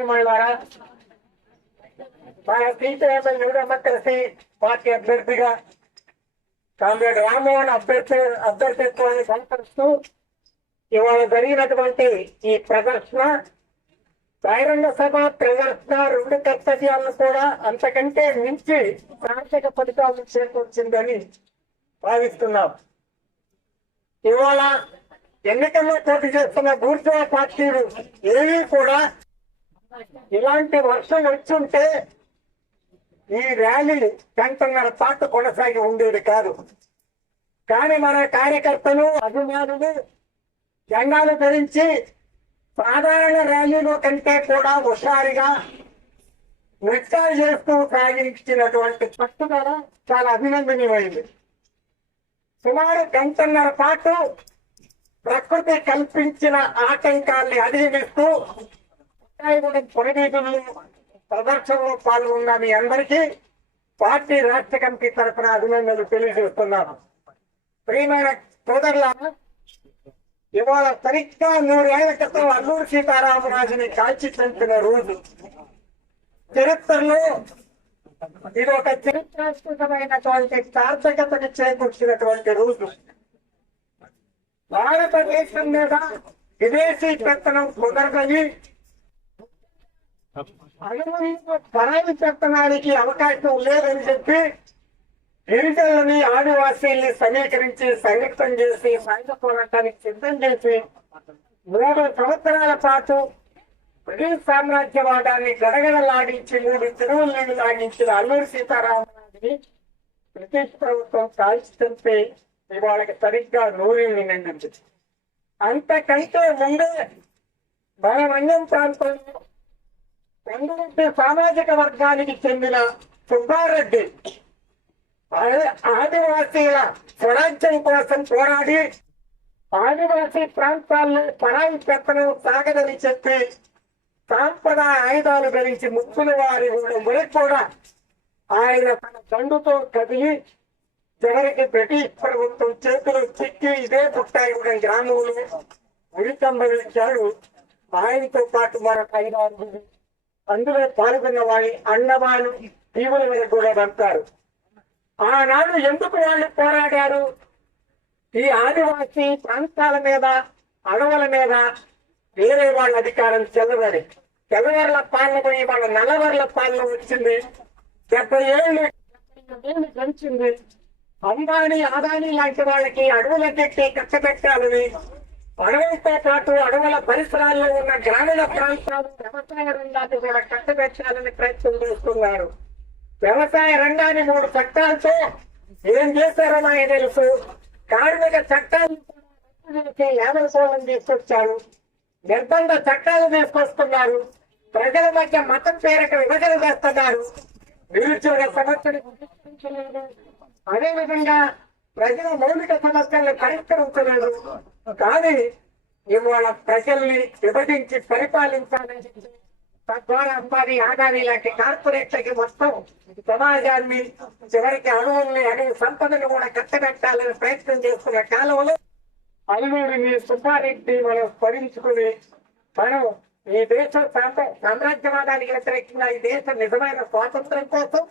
సోదరిమణులారా మన సిపిఎంఎల్ ನೂರ డెమోక్రసీ ಪಾರ್ಟಿ అభ్యర్థిగా కామ్రేడ్ రామ్మోహన్ అభ్యర్థి అభ్యర్థిత్వాన్ని బలపరుస్తూ ఇవాళ జరిగినటువంటి ఈ ప్రదర్శన బహిరంగ సభ ప్రదర్శన రెండు కర్తవ్యాలను కూడా అంతకంటే మించి సార్థక ఫలితాలను చేకూర్చిందని భావిస్తున్నాం. ఇవాళ ఎన్నికల్లో పోటీ చేస్తున్న బూర్జా పార్టీలు ఏవి కూడా ఇలాంటి వర్షం వచ్చుంటే ఈ ర్యాలీ గంటన్నర పాటు కొనసాగి ఉండేది కాదు. కానీ మన కార్యకర్తలు అభిమానులు జెండాలు ధరించి సాధారణ ర్యాలీలో కంటే కూడా హుషారుగా నృత్యాలు చేస్తూ సాగించినటువంటి పట్టుదల చాలా అభినందనీయమైంది. సుమారు గంటన్నర పాటు ప్రకృతి కల్పించిన ఆటంకాల్ని అధిగమిస్తూ ఉత్తాయిగూడెం ప్రదర్శనలో పాల్గొన్న మీ అందరికీ పార్టీ రాష్ట్ర కమిటీ తరఫున అభినందనలు తెలియజేస్తున్నాను. ప్రియమైన సోదరులారా ఇవాళ సరిగ్గా నూరేళ్ళ క్రితం అల్లూరు సీతారామరాజుని కాల్చి చంపిన రోజు. చరిత్రలో ఇది ఒక చరిత్రాత్మకమైనటువంటి సార్థకతను చేకూర్చినటువంటి రోజు. భారతదేశం మీద విదేశీ పెత్తనం కుదరదని పరాయి చెప్పడానికి అవకాశం లేదని చెప్పి గిరిజనులని ఆదివాసీల్ని సమీకరించి సంయుక్తం చేసి సాయుధ పోరాటానికి సిద్ధం చేసి మూడు సంవత్సరాల పాటు బ్రిటిష్ సామ్రాజ్యవాదాన్ని గడగడలాడించి మూడు తిరువులు లాగించిన అల్లూరి సీతారామరాజుని బ్రిటిష్ ప్రభుత్వం కాల్చి చంపి ఇవాళకి సరిగ్గా నూరిని నిండింది. అంతకంటే ముందే మన మన్యం ప్రాంతంలో పెంగురెడ్డి సామాజిక వర్గానికి చెందిన సుబ్బారెడ్డి. ఆదివాసీల స్వరాజ్యం కోసం పోరాడి ఆదివాసీ ప్రాంతాల్లో పరాయి పెత్తనం సాగదని చెప్పి సాంప్రదాయ ఆయుధాలు ధరించి ముక్కులు వారి ముడి కూడా ఆయన తన దండుతో కదిలి చివరికి బ్రిటిష్ ప్రభుత్వం చేతులు చిక్కి ఇదే పుట్టాయిగూడెం గ్రామంలో. ఉరికంబలించాడు ఆయనతో పాటు మరొక ఐదు ఆరుగురు అందులో పాల్గొన్న వాళ్ళని అన్నవాళ్ళు దీవుల మీద కూడా పంపారు. ఆనాడు ఎందుకు వాళ్ళు పోరాడారు? ఈ ఆదివాసీ ప్రాంతాల మీద అడవుల మీద వేరే వాళ్ళ అధికారం చెల్లదని తెల్లవర్ల పాలన పోయి వాళ్ళ నల్లవర్ల పాలన వచ్చింది. డెబ్బై ఏళ్ళు ఏళ్ళు గడిచింది. అంబానీ అదానీ లాంటి వాళ్ళకి అడవులకెట్టి కట్టబెట్టాలని అడవులతో పాటు అడవుల పరిసరాల్లో ఉన్న గ్రామీణ ప్రాంతాలు వ్యవసాయ రంగాన్ని కూడా కట్టబెట్టాలని ప్రయత్నం చేస్తున్నారు. వ్యవసాయ రంగాన్ని మూడు చట్టాలతో ఏం చేశారో నాకు తెలుసు. కార్మిక చట్టాలు యాభై సోళం తీసుకొచ్చారు. నిర్బంధ చట్టాలు తీసుకొస్తున్నారు. ప్రజల మధ్య మతం పేరిట విభజన చేస్తున్నారు. నిరుద్యోగ సమస్యను అదేవిధంగా ప్రజల మౌలిక సమస్యల్ని పరిష్కరించలేదు. కానీ ఇవాళ ప్రజల్ని విభజించి పరిపాలించాలని తద్వారా అంబానీ ఆదాని లాంటి కార్పొరేట్లకి మొత్తం సమాజాన్ని చివరికి అణువుల్ని అనే సంపదను కూడా కట్టబెట్టాలని ప్రయత్నం చేస్తున్న కాలంలో అల్లుడిని సుబ్బారెడ్డి మనం స్మరించుకుని మనం ఈ దేశ సామ్రాజ్యవాదానికి వ్యతిరేకంగా ఈ దేశ నిజమైన స్వాతంత్రం కోసం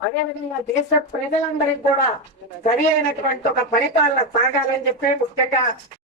అదేవిధంగా దేశ ప్రజలందరికీ కూడా సరి అయినటువంటి ఒక పరిపాలన సాగాలని చెప్పి ముఖ్యంగా